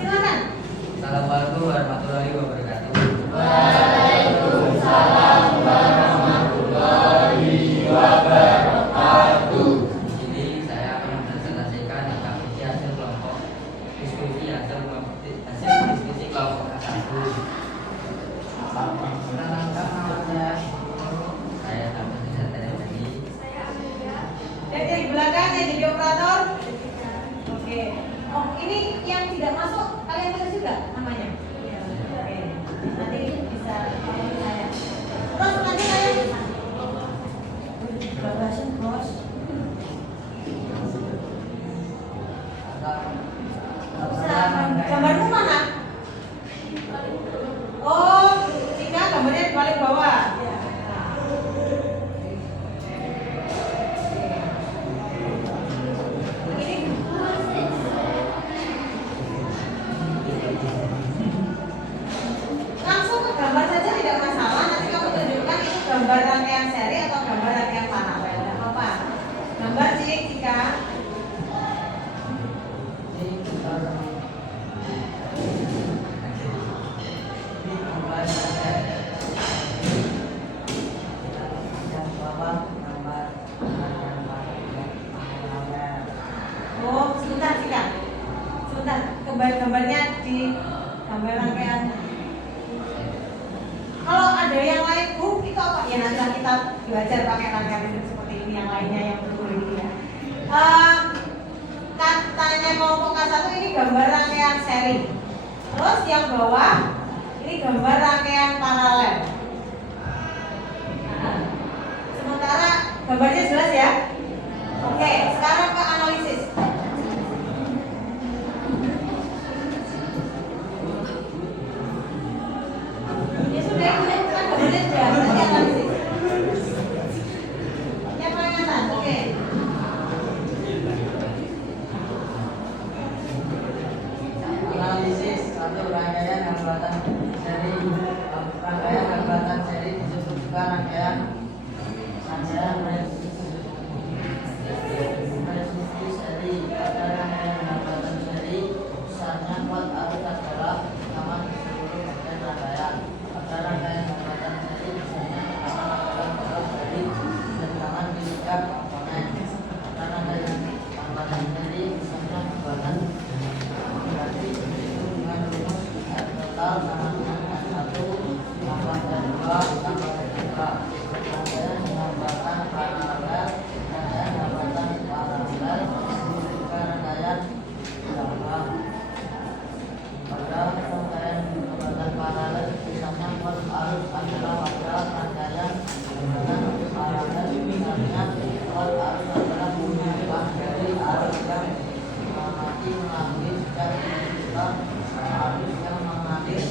Silakan. Assalamualaikum warahmatullahi wabarakatuh. Di sini saya akan mempresentasikan aktiviti hasil kelompok diskusi hasil diskusi kelompok K1. Perkenalkan nama saya Dapat Tadi. Dan yang di belakang yang jadi operator. Oke. Oh, ini yang tidak masuk kalian tulis juga namanya. Oke. Nanti bisa panggil saya. Terus nanti saya babasan bos. Gambarmu mana? Oh, jika gambarnya di paling bawah. Ini langsung ke gambar saja tidak masalah. Nanti kamu tunjukkan itu gambar rangkaian seri atau gambar rangkaian paralel. Tidak apa-apa. Gambar jika oh sebentar jika sebentar gambarnya di gambar rangkaian. Kalau ada yang lain itu apa ya nanti kita belajar pakai rangkaian seperti ini yang lainnya yang betul ini ya. Katanya kelompok K1 ini gambar rangkaian seri. Terus yang bawah ini gambar rangkaian paralel. Nah, sementara gambarnya jelas ya. Oke, sekarang ke analisis. Ya sudah, kan gambarnya sudah. Nanti analisis. Yang paling atas, oke. Analisis satu rangkaian hambatan seri. Rangkaian hambatan seri disebut juga rangkaian pada komponen. Karena dari komponen tadi misalnya hambatan berarti itu dengan rumus R total sama dengan R1 tambah R2 tambah R3. Rangkaian hambatan paralel, rangkaian hambatan paralel juga rangkaian jambang. Pada rangkaian hambatan paralel misalnya arus adalah pada rangkaian hambatan paralel misalnya arus adalah penyebab dari arus yang mengamati melalui sejak digital arus yang mengalir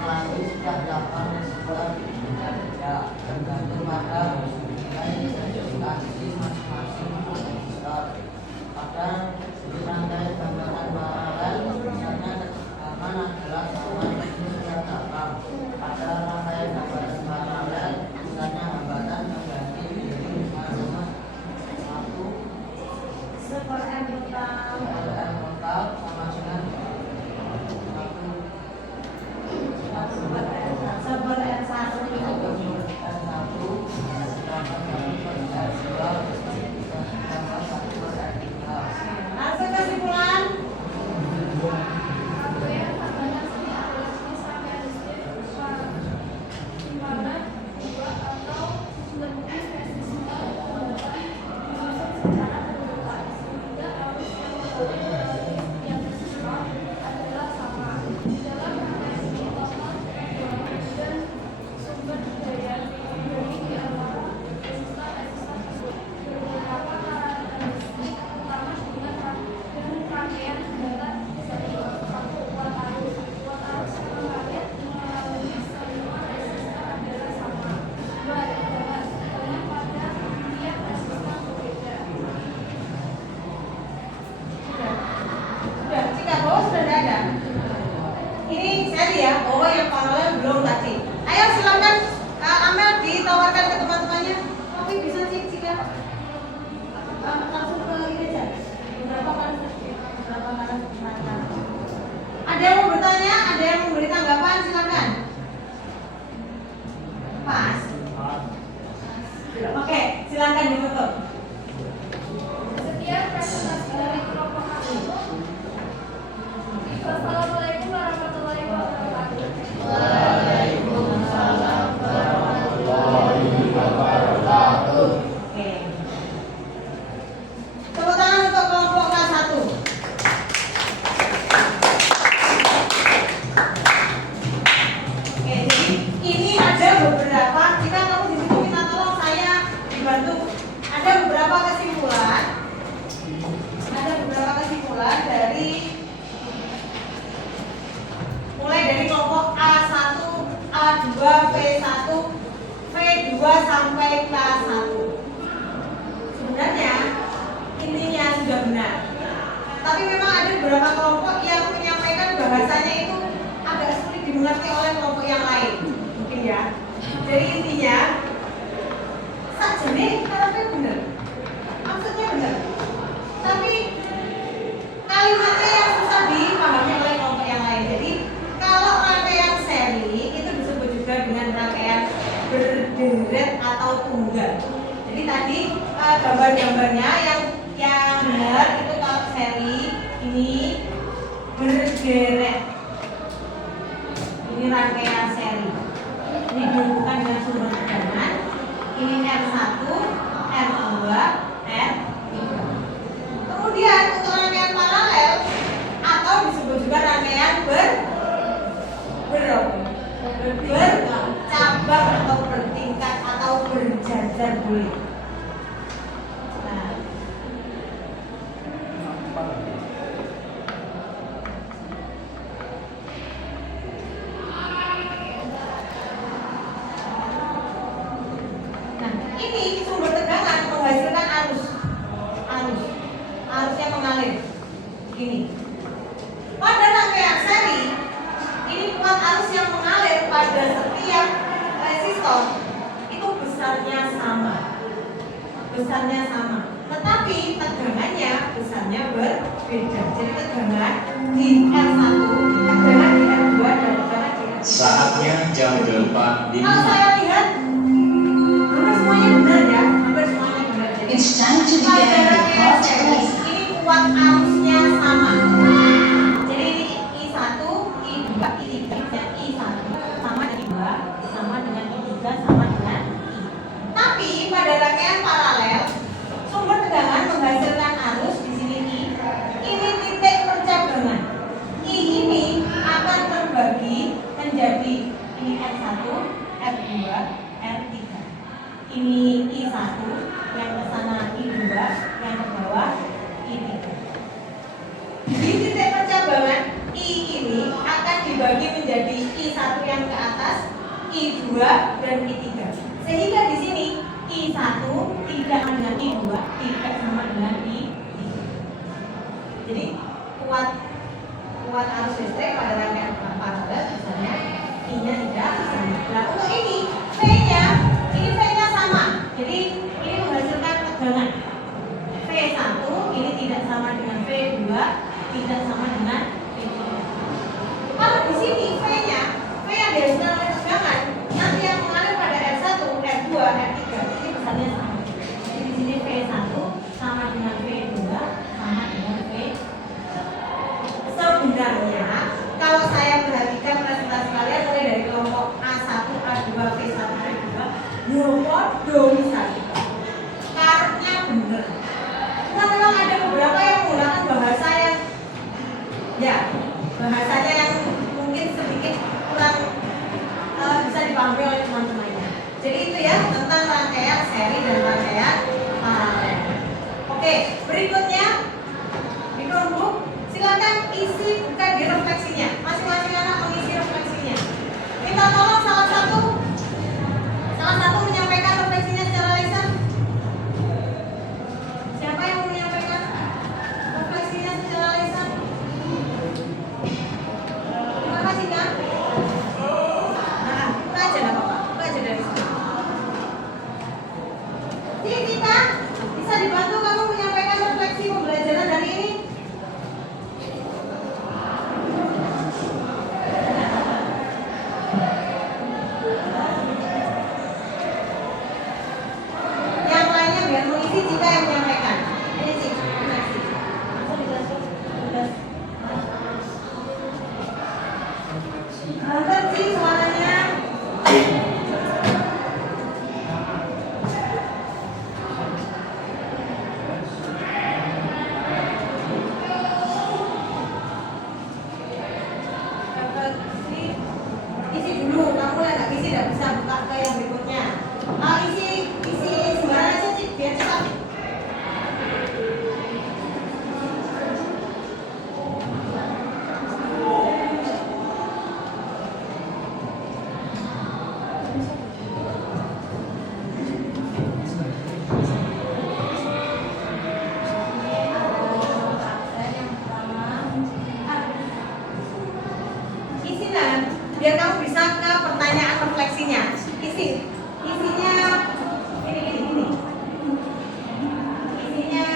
melalui sejak 8 sekitar tergantung pada nilai spesifikasi masing-masing resistor. Pada rangkaian hambatan paralel misalnya ketegangan adalah sama dengan tabang. Pada rangkaian hambatan paralel misalnya hambatan terbagi menjadi sama 1 Super M total. LM total sama dengan 1 Super R1. Langsung kesimpulan. Rangkaian hambatan seni arusnya sampai listrik di mana dua atau lebih resistor hambatan disusun secara berurutan sehingga arus yang mengalir melalui setiap resistor adalah sama. Dalam rangkaian seni total dan sumber daya dari di antara resistor tersebut beberapa karakteristik utama dengan rangkaian hambatan seni. 1. Kuat arus. Kuat arus yang mengalir melalui semua resistor adalah sama. 2. Tegangan. Tegangan pada tiap resistor berbeda. Sudah, jika bawah sudah tidak ada. Ini saya lihat bahwa yang paralel belum tadi. Ayo silakan Amel ditawarkan ke teman-temannya. Tapi bisa sih jika langsung ke ini aja. Berapa kali? Ada yang mau bertanya? Ada yang memberi tanggapan? Silakan. Pas. Oke, silakan ditutup. Sekian presentasi dari kelompok kami. Wassalamualaikum warahmatullahi wabarakatuh. Waalaikumsalam warahmatullahi wabarakatuh. Oke. Tepuk tangan untuk kelompok K1. Oke, jadi ini ada beberapa. Jika kamu di situ minta tolong saya dibantu. Ada beberapa kesimpulan. Ada beberapa kesimpulan dari mulai dari kelompok A1, A2, V1, V2 sampai K1. Sebenarnya intinya sudah benar. Tapi memang ada beberapa kelompok yang menyampaikan bahasanya itu agak sulit dimengerti oleh kelompok yang lain. Mungkin ya. Jadi intinya sajane karena benar. Maksudnya benar. Tapi kalimatnya yang susah dipahami oleh kelompok yang lain. Jadi kalau rangkaian seri itu disebut juga dengan rangkaian berderet atau tunggal. Jadi tadi gambar-gambarnya yang benar itu kalau seri ini berderet. Ini rangkaian seri. Ini dihubungkan dengan sumber tegangan. Ini R1, R2, R3. Kemudian untuk rangkaian paralel atau disebut juga rangkaian bercabang atau bertingkat atau berjajar boleh. Nah, ini sumber tegangan menghasilkan arus yang mengalir. Begini. Pada rangkaian seri, ini kuat arus yang mengalir pada setiap resistor itu besarnya sama. Tetapi tegangannya besarnya berbeda. Jadi tegangan di R1, tegangan di R2 dan tegangan di R3. Saatnya jam 8 dini. Kalau saya lihat hampir semuanya benar ya, hampir semuanya ini I1, yang ke sana I2, yang ke bawah I3. Di titik pencabangan I ini akan dibagi menjadi I1 yang ke atas, I2 dan I3. Sehingga di sini I1 tidak sama dengan I2, tidak sama dengan I3. Jadi kuat arus listrik pada rangkaian paralel misalnya I-nya tidak sama. Nah untuk ini V-nya sama. Jadi ini menghasilkan tegangan V1 ini tidak sama dengan V2, tidak sama dengan V3. Kalau di sini V-nya yang dihasilkan oleh tegangan nanti yang mengalir pada R1, R2, R3 ini besarnya sama. Jadi di sini V1 sama dengan V2 sama dengan V3. Sebenarnya kalau saya perhatikan presentasi kalian mulai dari kelompok A1, A2, V1, V2 bodoh misalnya karena benar. Cuma memang ada beberapa yang menggunakan bahasanya yang mungkin sedikit kurang bisa dipahami oleh teman-temannya. Jadi itu ya tentang rangkaian seri dan rangkaian paralel. Oke, berikutnya di notebook silakan isi buka di refleksinya. Masing-masing anak mengisi refleksinya. Minta tolong salah satu menyampaikan refleksinya secara lisan. Siapa yang mau menyampaikan refleksinya secara lisan? Terima kasih kan? Nah, buka aja dah Bapak. Buka aja dari sini. Jadi kita bisa dibantu kamu menyampaikan refleksi pembelajaran hari ini. Yang lainnya biar mengisi jika yang menyampaikan. Ini sih, terima kasih. Langsung dijelasin. Banget sih suaranya. Isi dulu, kamu yang nggak isi nggak bisa buka ke yang berikutnya. Isi sembarang aja sih, biar cepat. Isi nah, biar kamu bisa ke pertanyaan refleksinya. Isinya ini. Isinya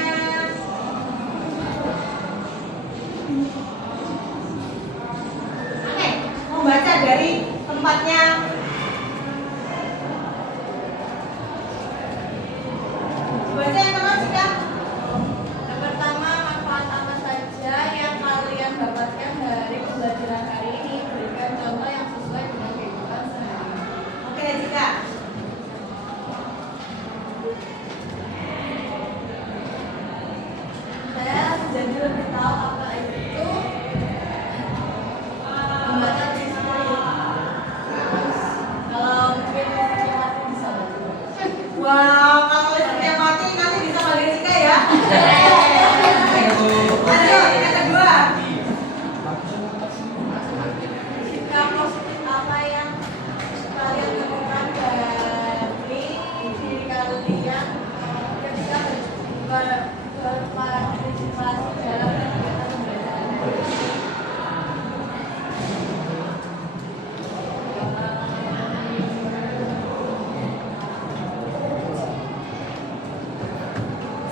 oke, membaca dari tempatnya. Baca yang pertama Cika. Yang pertama, manfaat apa saja yang kalian dapatkan dari pembelajaran hari ini? Berikan contoh yang sesuai dengan kehidupan sehari-hari. Oke Cika. Saya jadi lebih tahu apa itu membaca diksi. Terus kalau mungkin listriknya mati bisa baca. Wow, kalau listriknya mati nanti bisa panggil Cika ya. Lanjut, yang kedua. Sikap positif apa yang kalian temukan dari diri kalian ketika berpartisipasi dalam kegiatan pembelajaran?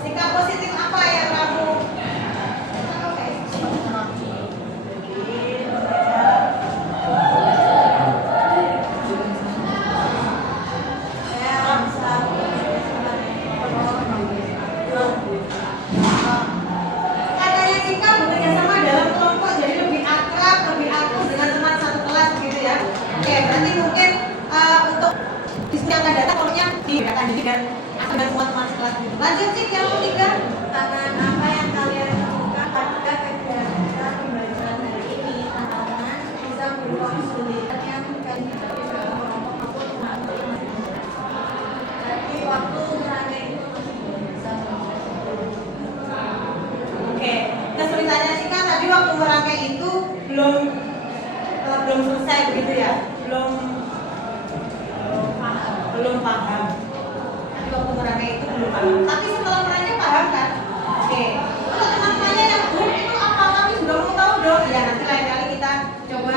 Sikap positif apa yang kamu katanya Cika bekerja sama dalam kelompok jadi lebih akrab, lebih akur dengan teman satu kelas gitu ya. Oke, berarti mungkin untuk diskusi yang akan datang pokoknya dibedakan jadi dan akan dengan teman-teman sekelas gitu. Lanjut Cik, yang ketiga. Tantangan apa yang kalian temukan pada kegiatan pembelajaran hari ini? Tantangan bisa berupa kesulitan yang kalian hadapi dalam kelompok maupun mengatur masing-masing. Tadi waktu berangkat itu oke, kesulitannya sih kan tadi waktu merangkai itu belum selesai begitu ya, belum paham. Tadi waktu merangkai itu belum paham, tapi setelah merangkai paham kan? Oke, untuk teman-temannya yang belum itu apa tapi sudah mau tahu dong? Ya nanti lain kali kita coba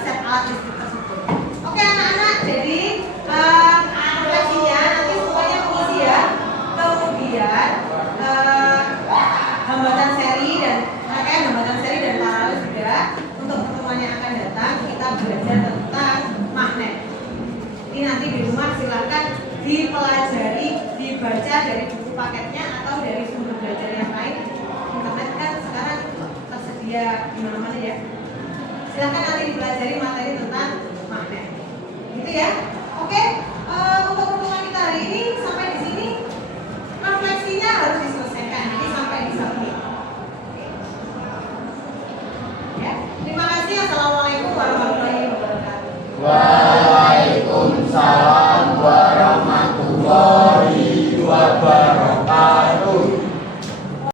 set alat listrik tersebut. Oke anak-anak, jadi refleksinya nanti semuanya mengisi ya. Kemudian hambatan seri dan rangkaian hambatan seri dan paralel juga. Untuk pertemuan yang akan datang kita belajar tentang magnet. Ini nanti di rumah silakan dipelajari, dibaca dari buku paketnya atau dari sumber belajar yang lain. Internet kan sekarang tersedia di mana-mana ya. Silakan nanti dipelajari materi tentang magnet. Gitu ya. Oke, untuk pertemuan kita hari ini sampai di sini. Refleksinya harus diselesaikan nanti sampai di submit. Ya. Terima kasih. Assalamualaikum warahmatullahi wabarakatuh.